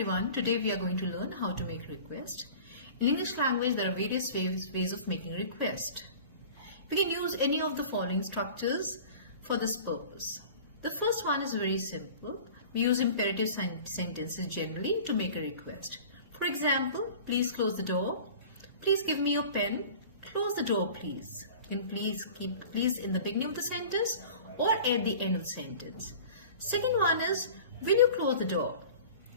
Everyone, today we are going to learn how to make request. In English language, there are various ways of making request. We can use any of the following structures for this purpose. The first one is very simple. We use imperative sentences generally to make a request. For example, please close the door. Please give me your pen. Close the door, please. You can keep please in the beginning of the sentence or at the end of the sentence. Second one is, will you close the door?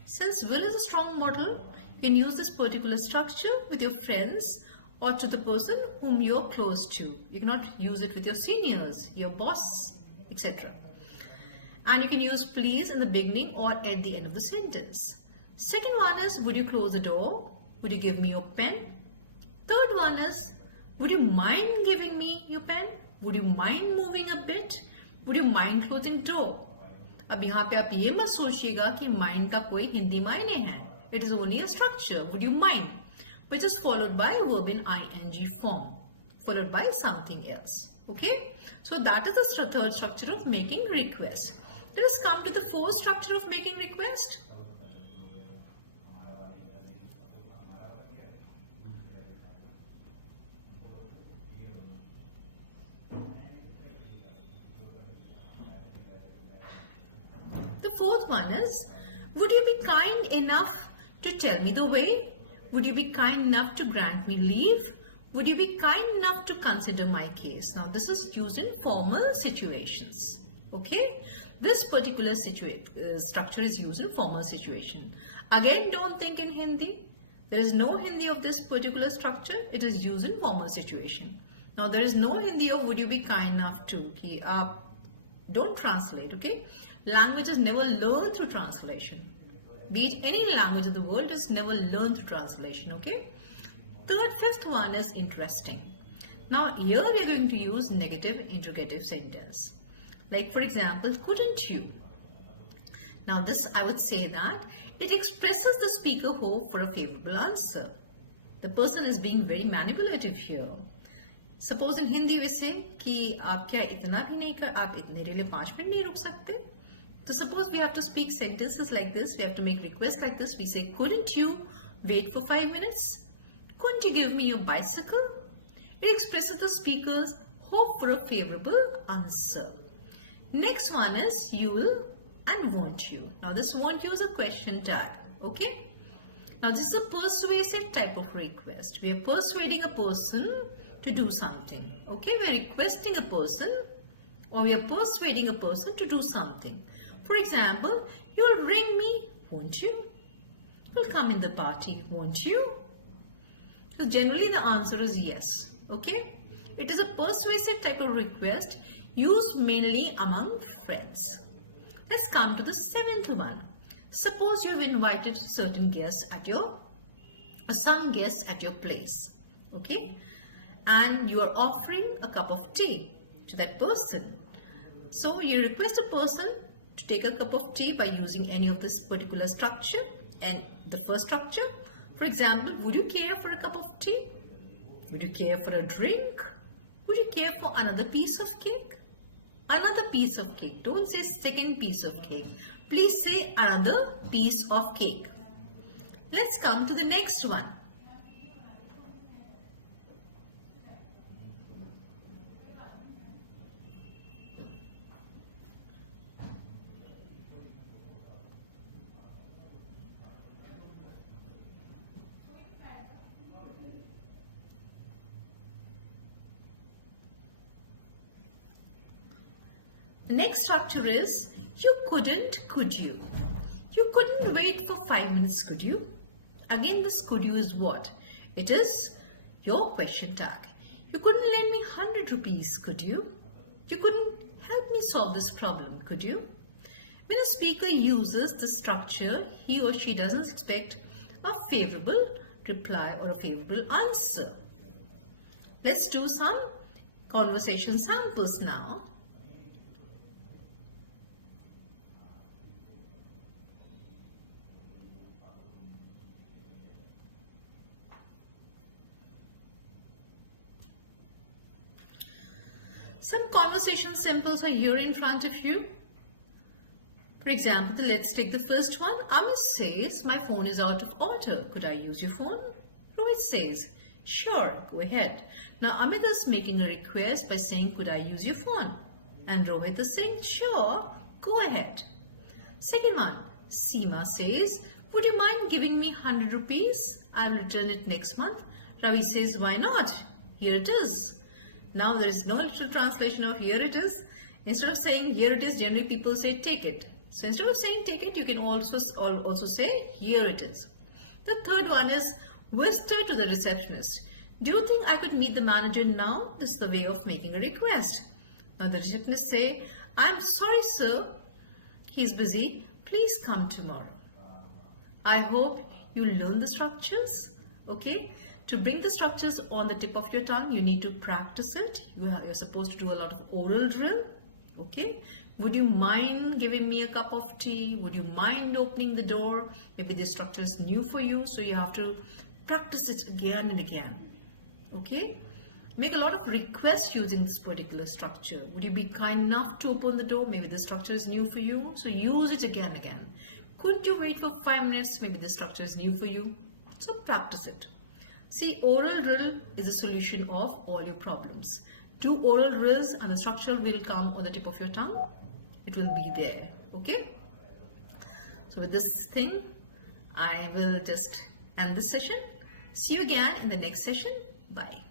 Since will is a strong model, you can use this particular structure with your friends or to the person whom you are close to. You cannot use it with your seniors, your boss, etc. And you can use please in the beginning or at the end of the sentence. Second one is, would you close the door? Would you give me your pen? Third one is, would you mind giving me your pen? Would you mind moving a bit? Would you mind closing the door? अब यहाँ पे आप ये मत सोचिएगा कि mind का कोई हिंदी मायने है. It is only a structure. Would you mind? Which is followed by a verb in ing form, followed by something else. Okay? So that is the third structure of making request. Let us come to the fourth structure of making request. The fourth one is, would you be kind enough to tell me the way? Would you be kind enough to grant me leave? Would you be kind enough to consider my case? Now this is used in formal situations. Okay? This particular structure is used in formal situation. Again, don't think in Hindi. There is no Hindi of this particular structure. It is used in formal situation. Now there is no Hindi of would you be kind enough to. Don't translate, okay? Language is never learned through translation. Be it any language of the world, is never learned through translation, okay? Fifth one is interesting. Now here we are going to use negative interrogative sentence. Like for example, couldn't you? Now this, I would say that it expresses the speaker hope for a favorable answer. The person is being very manipulative here. Suppose in Hindi we say कि आप क्या इतना भी नहीं कर, आप इतने लिए 5 मिनट नहीं रुक सकते? So suppose we have to speak sentences like this, we have to make requests like this. We say, couldn't you wait for 5 minutes? Couldn't you give me your bicycle? It expresses the speaker's hope for a favorable answer. Next one is you will and won't you. Now this won't you is a question tag. Okay. Now this is a persuasive type of request. We are persuading a person to do something. Okay. We are requesting a person or we are persuading a person to do something. For example, you'll ring me, won't you? You'll come in the party, won't you? So generally the answer is yes. Okay. It is a persuasive type of request used mainly among friends. Let's come to the seventh one. Suppose you have invited certain guests at some guests at your place. Okay. And you are offering a cup of tea to that person. So you request a person to take a cup of tea by using any of this particular structure. And the first structure, for example, would you care for a cup of tea? Would you care for a drink? Would you care for another piece of cake? Another piece of cake. Don't say second piece of cake. Please say another piece of cake. Let's come to the next one. The next structure is, you couldn't, could you? You couldn't wait for 5 minutes, could you? Again, this could you is what? It is your question tag. You couldn't lend me 100 rupees, could you? You couldn't help me solve this problem, could you? When a speaker uses the structure, he or she doesn't expect a favorable reply or a favorable answer. Let's do some conversation samples now. Some conversation samples are here in front of you. For example, let's take the first one. Amit says, my phone is out of order. Could I use your phone? Rohit says, sure, go ahead. Now Amit is making a request by saying, could I use your phone? And Rohit is saying, sure, go ahead. Second one, Seema says, would you mind giving me 100 rupees? I will return it next month. Ravi says, why not? Here it is. Now there is no literal translation of here it is. Instead of saying here it is, generally people say take it. So instead of saying take it, you can also say here it is. The third one is whisper to the receptionist. Do you think I could meet the manager now? This is the way of making a request. Now the receptionist say, I'm sorry sir, he's busy. Please come tomorrow. I hope you learn the structures. Okay. To bring the structures on the tip of your tongue, you need to practice it. You're supposed to do a lot of oral drill. Okay. Would you mind giving me a cup of tea? Would you mind opening the door? Maybe the structure is new for you, so you have to practice it again and again. Okay. Make a lot of requests using this particular structure. Would you be kind enough to open the door? Maybe the structure is new for you, so use it again and again. Couldn't you wait for 5 minutes? Maybe the structure is new for you. So practice it. See, oral drill is a solution of all your problems. Do oral drills and the structure will come on the tip of your tongue. It will be there. Okay. So with this thing, I will just end this session. See you again in the next session. Bye.